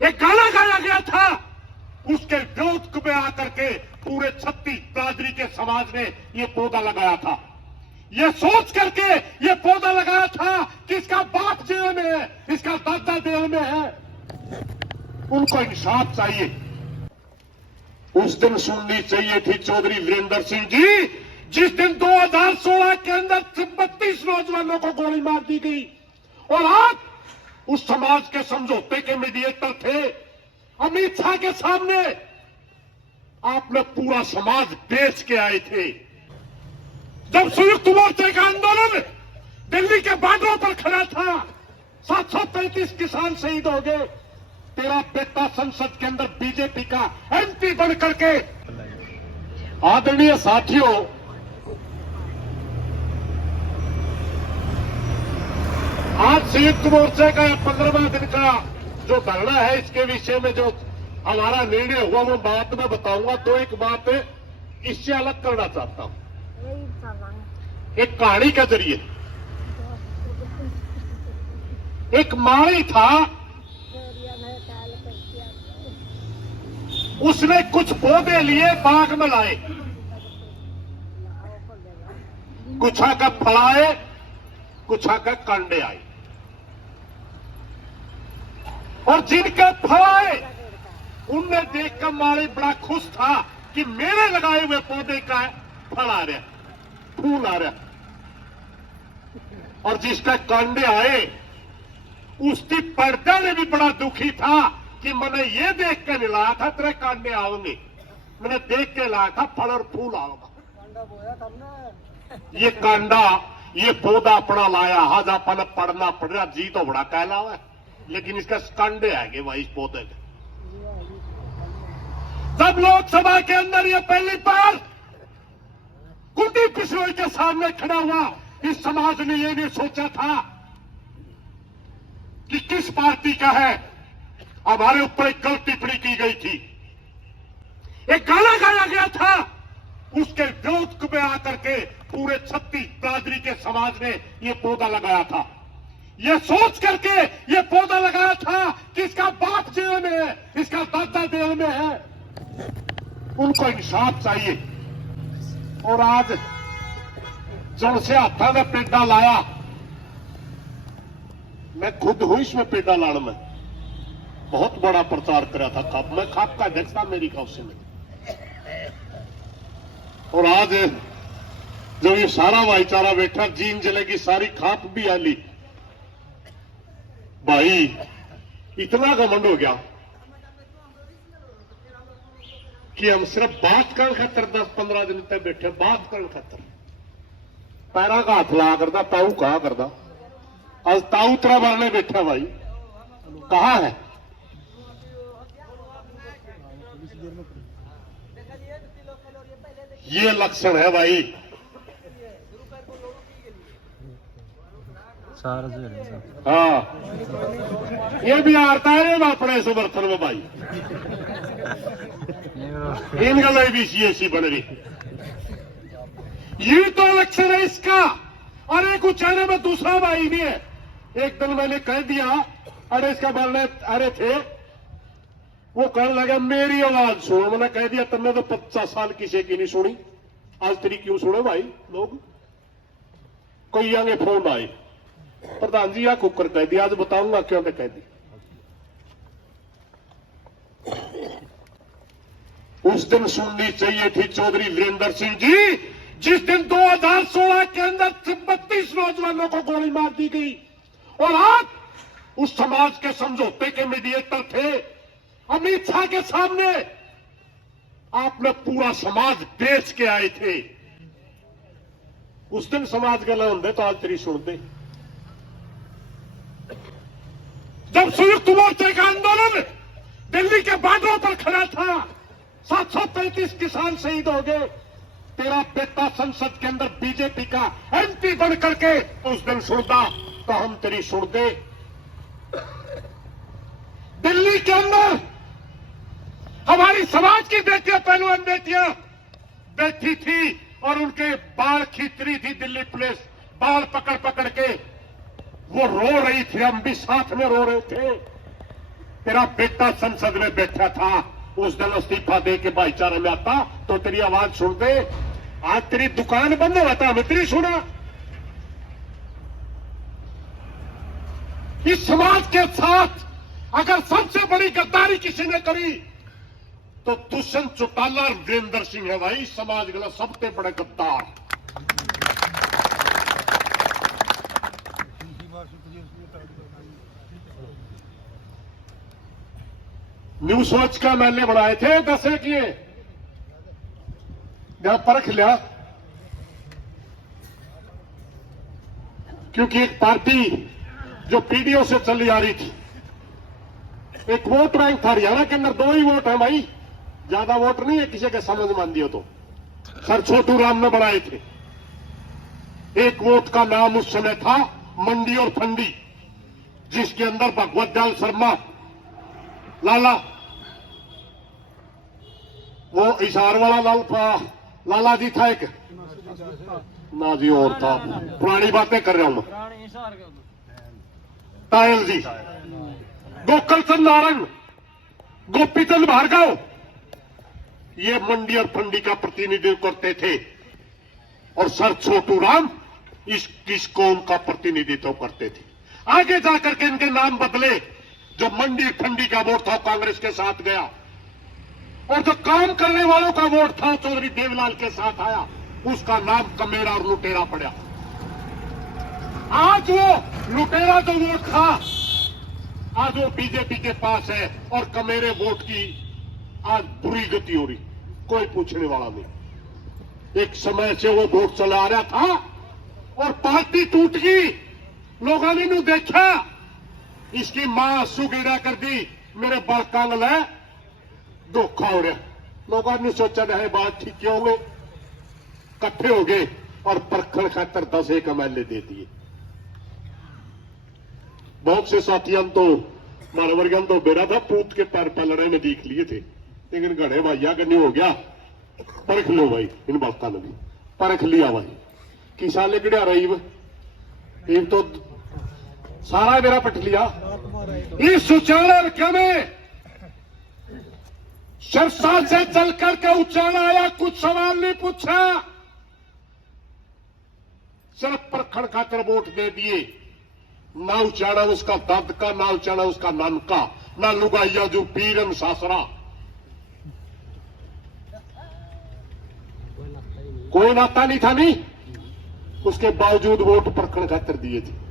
एक गाना गाया गया था, उसके विरोध में आकर के पूरे छत्तीस बिरादरी के समाज ने ये पौधा लगाया था। ये सोच करके ये पौधा लगाया था कि इसका बाप जेल में है, इसका दादा जेल में है, उनको इंसाफ चाहिए। उस दिन सुननी चाहिए थी चौधरी वीरेंद्र सिंह जी, जिस दिन 2016 के अंदर 32 नौजवानों को गोली मार दी गई और आप उस समाज के समझौते के मीडिएटर थे। अमित शाह के सामने आपने पूरा समाज बेच के आए थे। जब संयुक्त मोर्चे का आंदोलन दिल्ली के बार्डरों पर खड़ा था, 735 किसान शहीद हो गए। तेरा बेटा संसद के अंदर बीजेपी का एमपी बन करके। आदरणीय साथियों, आज संयुक्त मोर्चे का 15वां दिन का जो धरना है, इसके विषय में जो हमारा निर्णय हुआ वो बात मैं बताऊंगा। तो एक बात इससे अलग करना चाहता हूं, एक कहानी के जरिए। एक माली था, उसने कुछ पौधे लिए, बाग में लाए, कुछ आकर फलाए, कुछ आकर कांडे आए। और जिनके फलाए उनने देखकर माली बड़ा खुश था कि मेरे लगाए हुए पौधे का फल आ रहा, फूल आ रहा। और जिसका कांडे आए, उसकी पर्दा ने भी बड़ा दुखी था कि मैंने ये देख के नहीं लाया था तेरे कांडे आओगे, मैंने देख के लाया था फल और फूल आओगा। ये कांडा, ये पौधा अपना लाया, आज अपन पढ़ना पड़ रहा, जी तो बड़ा कहला है, लेकिन इसका कांडे आएंगे भाई इस पौधे के। जब लोकसभा के अंदर ये पहली बार कुंडी पिछोई के सामने खड़ा हुआ, इस समाज ने ये नहीं सोचा था कि किस पार्टी का है। हमारे ऊपर एक गलत टिप्पणी की गई थी, एक गाना गाया गया था, उसके विरोध में आकर के पूरे छत्तीस बिरादरी के समाज ने ये पौधा लगाया था। ये सोच करके ये पौधा लगाया था कि इसका बाप जेल में है, इसका दादा जेल में है, उनको इंसाफ चाहिए। और आज जड़ से हाथा में पेड़ा लाया, मैं खुद हूं इसमें पेड़ा लाने में, बहुत बड़ा प्रचार करा था खाप, मैं खाप का अध्यक्ष था मेरी काउंसिल में। और आज जब ये सारा भाईचारा बैठा, जीन जले की सारी खाप भी आली, भाई इतना घमंड हो गया कि हम सिर्फ बात करने खातर 10-15 दिन तक बैठे, बात करने खातर पैरा का हाथ ला करता, ताऊ कहा करता। आज ताऊ तरह भरने बैठा भाई, कहा है? ये लक्षण है भाई। हाँ, ये भी आता है अपने समर्थन में भाई, इन गल भी सी बन रही, ये तो लक्षण है इसका। अरे कुछ कहने में दूसरा भाई भी है। एक दिन मैंने कह दिया, अरे इसका बोलने अरे थे, वो कहने लगा मेरी आवाज सुनो। मैंने कह दिया तुमने तो 50 साल किसी की नहीं सुनी, आज तेरी क्यों सुनो भाई लोग। कोई आगे फोन आए, प्रधान जी आ कुकर कह दिया, आज बताऊंगा क्यों ने कह दी। उस दिन सुननी चाहिए थी चौधरी वीरेंद्र सिंह जी, जिस दिन 2016 के अंदर 32 नौजवानों को गोली मार दी गई और आप उस समाज के समझौते के मीडिएटर थे। अमित शाह के सामने आपने पूरा समाज बेच के आए थे। उस दिन समाज गला होंगे तो आज तेरी सुनते। जब संयुक्त मोर्चे का आंदोलन दिल्ली के बार्डरों पर खड़ा था, 735 किसान शहीद हो गए। तेरा बेटा संसद के अंदर बीजेपी का एमपी बन करके उस दिन सुनता तो हम तेरी सुनते। दिल्ली के अंदर हमारी समाज की बेटियां, पहलवान बेटियां बैठी थी और उनके बाल खींच रही थी दिल्ली पुलिस, बाल पकड़ पकड़ के वो रो रही थी, हम भी साथ में रो रहे थे। तेरा बेटा संसद में बैठा था, उस दिन इस्तीफा दे के भाईचारे में आता तो तेरी आवाज सुनते। आज तेरी दुकान बंद हुआ था, हमें तेरी सुना। इस समाज के साथ अगर सबसे बड़ी गद्दारी किसी ने करी तो दुष्यंत चौटाला और वीरेंद्र सिंह है भाई, समाज के सबसे बड़े गद्दार। न्यू सोच का मैंने बनाए थे 10 किए, जहां परख लिया, क्योंकि एक पार्टी जो पीडीओ से चली आ रही थी, एक वोट बैंक था हरियाणा के अंदर, 2 ही वोट है भाई, ज्यादा वोट नहीं है, किसी के समझ मान दियो तो सर छोटू राम ने बनाए थे। एक वोट का नाम उस समय था मंडी और फंडी, जिसके अंदर भगवत दयाल शर्मा लाला, वो इशार वाला लाला जी था एक ना जी, और था, पुरानी बातें कर रहा हूं मैं, टायल जी, गोकुल चंद नारंग, गोपी चंद भार्गव, ये मंडी और फंडी का प्रतिनिधित्व करते थे, और सर छोटू राम इस कौम का प्रतिनिधित्व करते थे। आगे जाकर के इनके नाम बदले, जो मंडी फंडी का वोट था कांग्रेस के साथ गया, और जो काम करने वालों का वोट था चौधरी देवलाल के साथ आया, उसका नाम कमेरा और लुटेरा पड़ा। आज वो लुटेरा जो वोट था आज वो बीजेपी के पास है, और कमेरे वोट की आज बुरी गति हो रही, कोई पूछने वाला नहीं। एक समय से वो वोट चला आ रहा था और पार्टी टूट गई, लोगों ने नू देखा, इसकी मां सुगेड़ा कर दी, मेरे बाल कांगल है, धोखा हो रहा। लोगों ने सोचा रहे बात ठीक क्यों होंगे, इकट्ठे हो गए और परखण खातर 10 MLA दे दिए। बहुत से साथियों तो मानवर्गन तो बेरा था, पूत के पैर पलड़े में देख लिए थे, लेकिन घड़े भैया का नहीं हो गया। परख लो भाई, इन बातों ने भी परख लिया भाई, कि साले गिड़ा रही इन तो सारा मेरा पट लिया। इस उचाड़ा रखा में सिरसा से चलकर के उचाड़ा आया, कुछ सवाल नहीं पूछा, सिर्फ परखण खातर वोट दे दिए। ना उचाड़ा उसका दर्द का, ना उचाड़ा उसका नन का, ना लुगाइया जो पीरन सासरा, कोई नाता नहीं था, नहीं उसके बावजूद वोट परखण खातर दिए थे।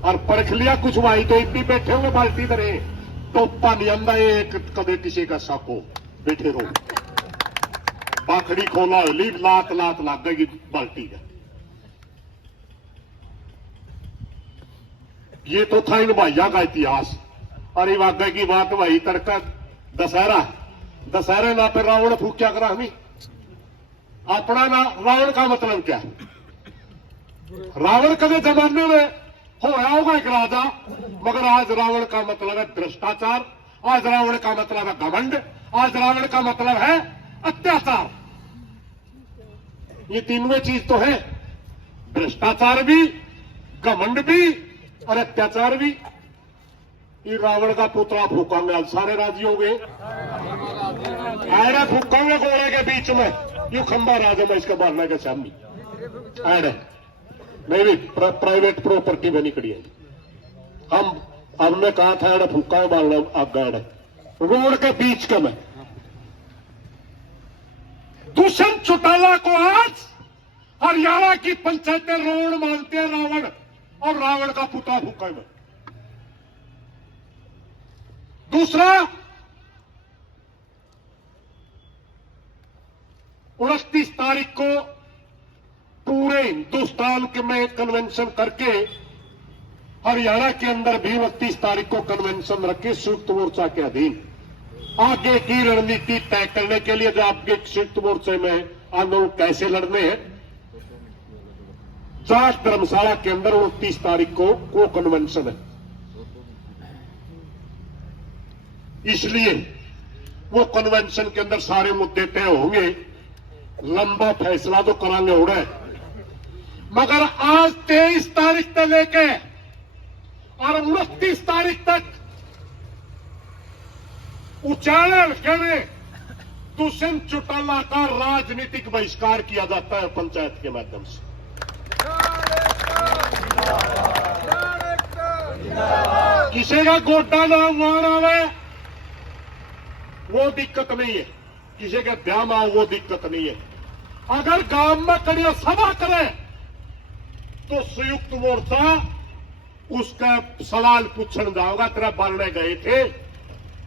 और परख लिया कुछ भाई तो इतनी बैठे होंगे बाल्टी तरह, टोपा नहीं आंदा एक कदे किसी का साको, बैठे रहो, बाखड़ी खोला ली, लात लात लग गई बाल्टी का। ये तो था इन भाइयों का इतिहास। अरे वाकई की बात भाई, तड़का दशहरा ना पे रावण फूक्या करा हमें, अपना ना रावण का मतलब क्या है? रावण कदे जमाने में होया होगा एक राजा, मगर आज रावण का मतलब है भ्रष्टाचार, आज रावण का मतलब है घमंड, आज रावण का मतलब है अत्याचार। ये तीनों चीज तो है, भ्रष्टाचार भी, घमंड भी और अत्याचार भी। ये रावण का पुतला फूकांगे, आज सारे राजी हो गए, ऐडे फूकांगे गोले के बीच में, यू खंबा राजा में इसके मारने के सामने ऐडे नहीं, प्राइवेट प्रॉपर्टी में नहीं खड़ी है। हमने कहा था ऐडे फूका मारना आगा, ऐडे रोड के बीच के में। दुष्यंत चौटाला को आज हरियाणा की पंचायतें रोड मानते हैं रावण, और रावण का पुतला फूका में। दूसरा, 29 तारीख को पूरे हिंदुस्तान के में कन्वेंशन करके, हरियाणा के अंदर भी 29 तारीख को कन्वेंशन रखे संयुक्त मोर्चा के अधीन, आगे की रणनीति तय करने के लिए। जो आपके संयुक्त मोर्चे में आंदोलन कैसे लड़ने हैं, जाट धर्मशाला के अंदर 29 तारीख को कन्वेंशन है, इसलिए वो कन्वेंशन के अंदर सारे मुद्दे तय होंगे। लंबा फैसला तो करांगे उड़े, मगर आज 23 तारीख से लेके और 29 तारीख तक उचाले हल्के में दुष्यंत चौटाला का राजनीतिक बहिष्कार किया जाता है पंचायत के माध्यम से। किसी का गोड्डा नाम मारा है वो दिक्कत नहीं है, किसी के ब्याह में वो दिक्कत नहीं है। अगर गांव में कड़िया सभा करे तो संयुक्त मोर्चा उसका सवाल पूछने जाओगा, तेरा बालने गए थे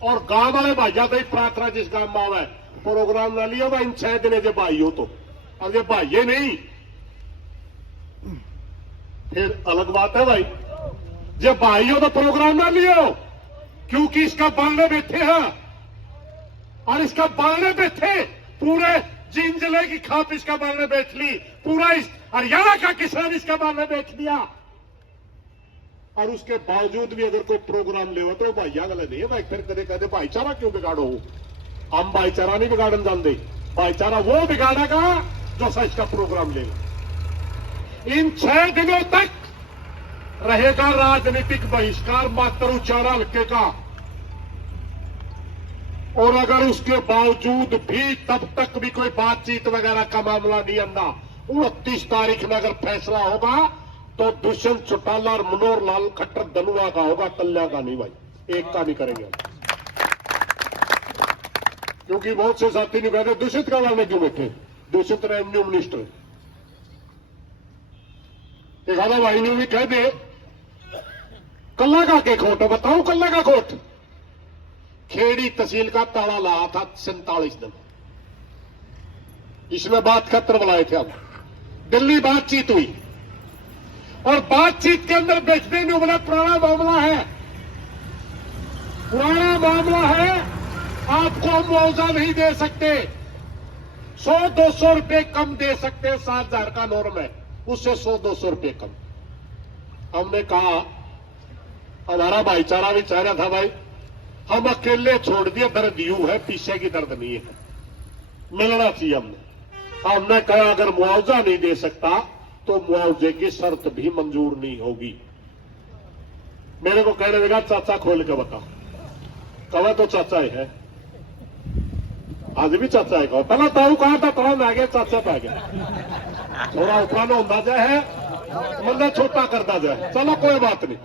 और गांव वाले भाइया तो प्रार्थना जिस गांव में आवे प्रोग्राम ना लिया इन 6 दिन जो भाई हो तो, अब ये भाइये नहीं फिर अलग बात है भाई। जब भाई हो तो प्रोग्राम ना लियो, क्योंकि इसका बालने बैठे हैं और इसका बालने बैठे पूरे जीन जिले की खाप इसका बालने बैठ ली, पूरा इस हरियाणा का किसान इसका बालने बैठ दिया। और उसके बावजूद भी अगर कोई प्रोग्राम ले तो भाईया गले नहीं है भाई, फिर कदे कहते भाईचारा क्यों बिगाड़ो। हम भाईचारा नहीं बिगाड़न जानते, भाईचारा वो बिगाड़ेगा जो सा इसका प्रोग्राम लेगा। इन 6 दिनों तक रहेगा राजनीतिक बहिष्कार मात्र उचारा हल्के का, और अगर उसके बावजूद भी तब तक भी कोई बातचीत वगैरह का मामला नहीं आंदा, 29 तारीख में अगर फैसला होगा तो दुष्यंत चौटाला और मनोहर लाल खट्टर धनुआ का होगा, कल्या का नहीं भाई, एक का नहीं करेंगे। क्योंकि बहुत से साथी ने कहते दुष्यंत का वाले क्यों बैठे, दुष्यंत रेवेन्यू मिनिस्टर। एक आधा भाई ने भी कह दे कल्ला का के खोट, बताओ कल्ला का खोट। खेड़ी तहसील का ताला लाया था 47 दिन, इसमें बात खतर बुलाए थे। अब दिल्ली बातचीत हुई और बातचीत के अंदर बेचने में बोला पुराना मामला है, पुराना मामला है, आपको मुआवजा नहीं दे सकते, 100-200 रुपए कम दे सकते हैं, 7,000 का नॉर्म है, उससे 100-200 रुपए कम। हमने कहा हमारा भाईचारा भी चाह रहा था भाई, हम अकेले छोड़ दिए, दर्द यूं है पीछे की दर्द नहीं है, मिलना चाहिए। हमने कहा अगर मुआवजा नहीं दे सकता तो मुआवजे की शर्त भी मंजूर नहीं होगी। मेरे को कहने लगा चाचा खोल के बताओ, कहा तो चाचा ही है, आज भी चाचा है। कहो पहला ताऊ कहा था, पढ़ा में आ गया, चाचा पे आ गया, थोड़ा उपरानो होता जाए बंदा छोटा करता जाए, चलो कोई बात नहीं।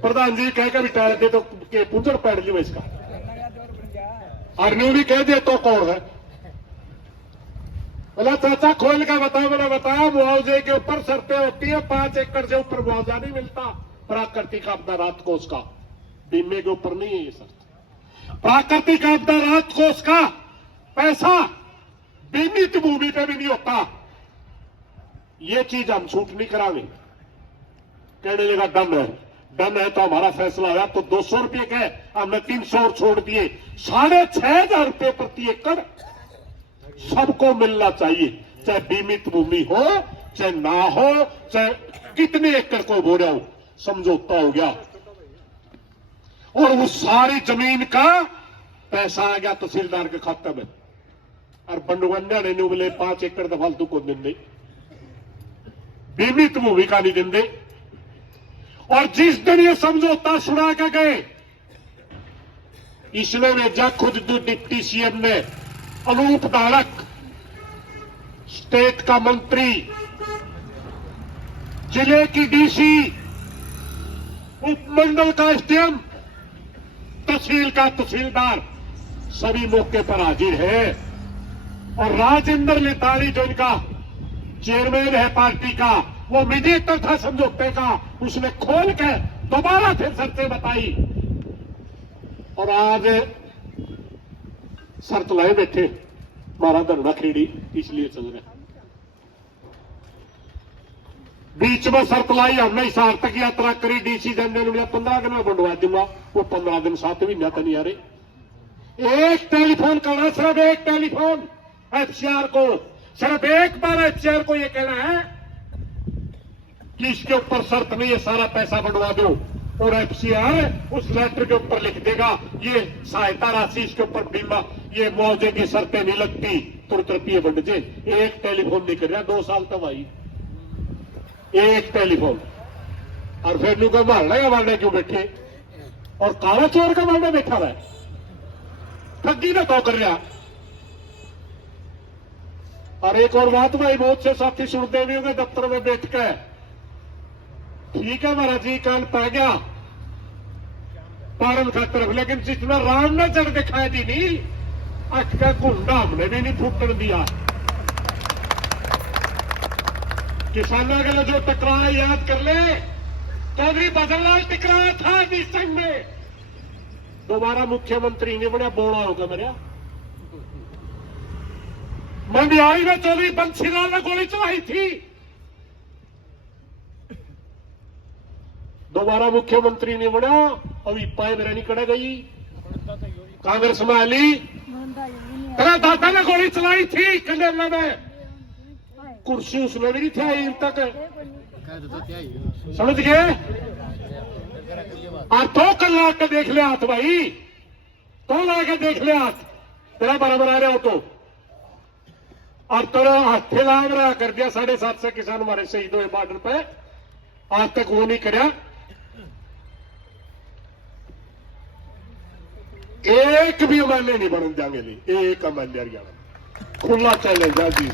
प्रधान जी कह के बिठाए दे तो के पुंजड़ पैड़ लियो इसका, और न्यू भी कह दे तो कौन है। बोला चाचा खोल का बताओ। मैंने बताया मुआवजे के ऊपर शर्तें होती है, 5 एकड़ से ऊपर मुआवजा नहीं मिलता, प्राकृतिक आपदा राहत कोष का, बीमे के ऊपर नहीं है ये शर्त। प्राकृतिक आपदा राहत कोष का पैसा बीमित भूमि पे भी नहीं होता, ये चीज हम छूट नहीं करांगे। कहने लगा डन है, डन है तो हमारा फैसला आया तो 200 रुपये के हमने 300 और छोड़ दिए, 6,500 रुपये प्रति एकड़ सबको मिलना चाहिए, चाहे बीमित भूमि हो चाहे ना हो, चाहे कितने एकड़ को बोरा हो, समझौता हो गया। और उस सारी जमीन का पैसा आ गया तहसीलदार के खाते में, और बंडवंडा ने बोले 5 एकड़ तो फालतू को दिन दे, बीमित भूमि का नहीं दिन दे। और जिस दिन ये समझौता सुना के गए, इसने भेजा खुद डिप्टी सीएम ने, अनूप धारक स्टेट का मंत्री, जिले की डीसी, उपमंडल का एसडीएम, तहसील का तहसीलदार, सभी मौके पर हाजिर है। और राजेंद्र लेताड़ी जो इनका चेयरमैन है पार्टी का, वो मीडिएटर था समझौते का, उसने खोल के दोबारा फिर शर्तें बताई। और आज शर्त लाए बैठे, मारा धरना खेड़ी इसलिए चल रहा। बीच में शर्त लाई हमने, हिसार तक यात्रा करी, डीसी जनरल ने 15 दिन में बढ़वा दूंगा, वो 15 दिन 7 महीना तो नहीं आ रहे। एक टेलीफोन करना, सिर्फ एक टेलीफोन एफसीआर को, सिर्फ एक बार एफसीआर को ये कहना है कि इसके ऊपर शर्त नहीं है, सारा पैसा बढ़वा दो, और एफसीआर उस लेटर के ऊपर लिख देगा ये सहायता राशि, इसके ऊपर बीमा, ये मुआवजे की शर्तें नहीं लगती, तुरंत रुपये बढ़ जाए। एक टेलीफोन नहीं कर रहा, 2 साल तक भाई एक टेलीफोन। और फिर नु का मारना या मारने क्यों बैठे, और काला चोर का मारना बैठा हुआ है। ठगी ने तो कर रहा। और एक और बात भाई, बहुत से साथी सुनते भी होंगे दफ्तर में बैठ के, ठीक है महाराज जी कान पै गया पारन खातर, लेकिन जितना राम ने जग दिखाई दी नहीं, अट का घुंडा हमने भी नहीं फूटन दिया। किसानों के लिए जो टकराया याद कर ले, चौधरी बदललाल टकराया था इस संघ में, दोबारा मुख्यमंत्री नहीं बना, बोला होगा मेरा। मंडियाई में चौधरी बंसीलाल ने गोली चलाई थी, दोबारा मुख्यमंत्री नहीं बना, अभी पाए मेरा नहीं कड़ा गई, कांग्रेस में आली, तेरा दादा ने गोली चलाई थी कंडेला में, कुर्सी उसमें भी नहीं थी आई तक, समझ गए। और तो कल ला के देख ले हाथ भाई, तो ला के देख ले हाथ, तेरा बराबर आ रहा हो तो। और तेरा हाथे लाग रहा कर दिया 750 किसान हमारे शहीद हुए बॉर्डर पे, आज तक वो नहीं कराया। एक भी एमएलए नहीं बन जाएंगे, नहीं एक एमएलए हरियाणा खुला चैलेंज है जी।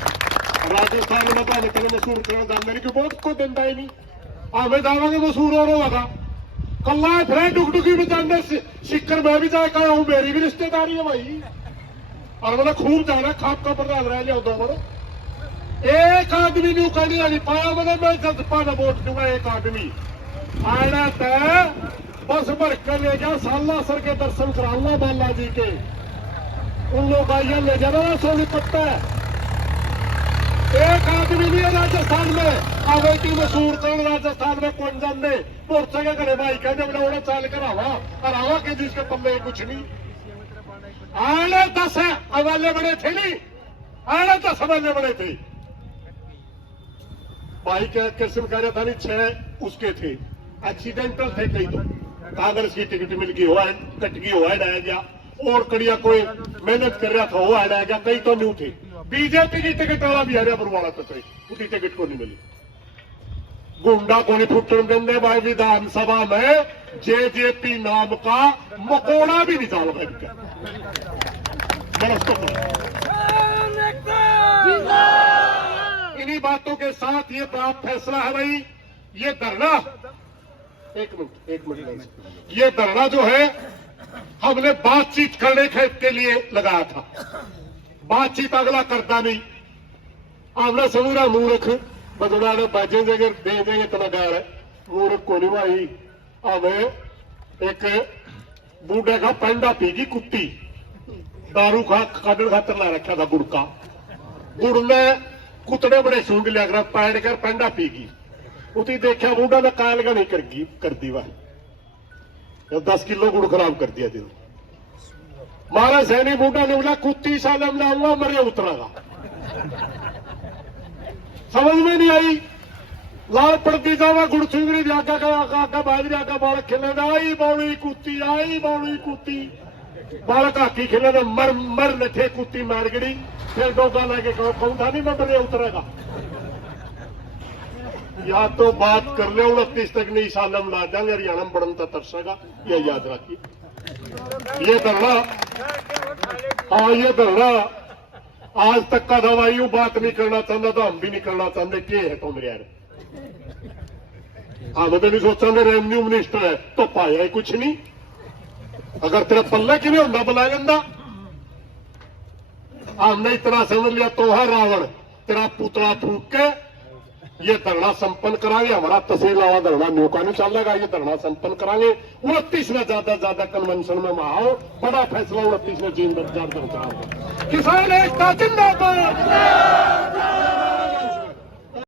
राजस्थान में पहले कल मशहूर करना जानते नहीं, बहुत को देता ही नहीं, हमें जावांगे मशहूर और होगा कल्ला फिर डुगडुगी भी जानते, सिक्कर मैं भी जाए कहा हूं, मेरी भी रिश्तेदारी है भाई, और मतलब खूब जाना खाप का प्रधान रह लिया दो बार, एक आदमी नहीं कहने नहीं पाया, मतलब मैं जसपा ने वोट दूंगा, एक आदमी आना तय बस भर कर ले जा, सालासर के दर्शन कराऊंगा बालाजी के, उन लोग आइए ले जाना सोनीपत पे, एक आदमी नहीं है राजस्थान में अवेटी मशहूर कर, राजस्थान में कौन जान दे मोर्चा के घरे भाई कहते बड़ा बड़ा चाल कर हवा के जिसके पल्ले कुछ नहीं, आने 10 अवेले बड़े थे नहीं, आने 10 अवेले बड़े थे भाई के कृष्ण कह रहा था नहीं, 6 उसके थे एक्सीडेंटल थे, कई तो कांग्रेस की टिकट मिल गई हुआ कट गई हुआ डाया गया, और कड़िया कोई मेहनत कर रहा था वो हटाया गया, कई तो न्यू थे, बीजेपी की टिकट वाला भी हरियापुर वाला तो उसकी टिकट को नहीं मिली, गुंडा को नहीं फुटन देंगे भाई, विधानसभा में जेजेपी नाम का मकोड़ा भी निकाल कर इन्हीं बातों के साथ ये प्राप्त फैसला है भाई, ये धरना एक मिनट ये धरना जो है हमने बातचीत करने के लिए लगाया था, बातचीत अगला करता नहीं, हमने समूरा मूर्ख बदला ने बाजे देंगे दे देंगे इतना गैर है, मूर्ख को नहीं भाई, हमें एक बूढ़े का पेंडा पीगी कुत्ती, दारू का काटने खातर ला रखा था गुड़ का, गुड़ में कुतड़े बड़े सूंघ लिया कर पैड कर पेंडा पीगी, उती देखा बूढ़ा ने कायलगा नहीं कर दी वह 10 किलो गुड़ खराब कर दिया दिन, मारा सैनी बूढ़ा ने बोला कुत्ती सालम लाऊंगा मरे उतरागा, समझ में नहीं आई, लाल पड़ती जावा गुड़ सूंगड़ी जाका का बाजरी आका बालक खेले आई बौड़ी कुत्ती बालक हाकी खेले मर मर नठे कुत्ती मार गड़ी, फिर डोगा लेके कौन था नहीं मैं मरे उतरेगा, या तो बात कर ले 29 तक नहीं सालम ला जाएंगे, हरियाणा में बढ़न तरसेगा, ये याद रखिए। ये धरना, हाँ ये धरना आज तक का दवाइयों बात नहीं करना चाहता तो हम भी नहीं करना चाहते, के है तो मेरे यार, हम तो नहीं सोचा रेवेन्यू मिनिस्टर है तो पाया ही कुछ नहीं, अगर तेरा पल्ले कि नहीं होता बुला लेंदा, हमने इतना समझ लिया तो है रावण, तेरा पुतला फूक के ये धरना संपन्न करांगे, हमारा तहसील वाला धरना न्योका नहीं चलेगा, ये धरना संपन्न करांगे, 29 में ज्यादा कन्वेंशन में आओ, बड़ा फैसला 29 में जीन किसान एकता जिंदाबाद।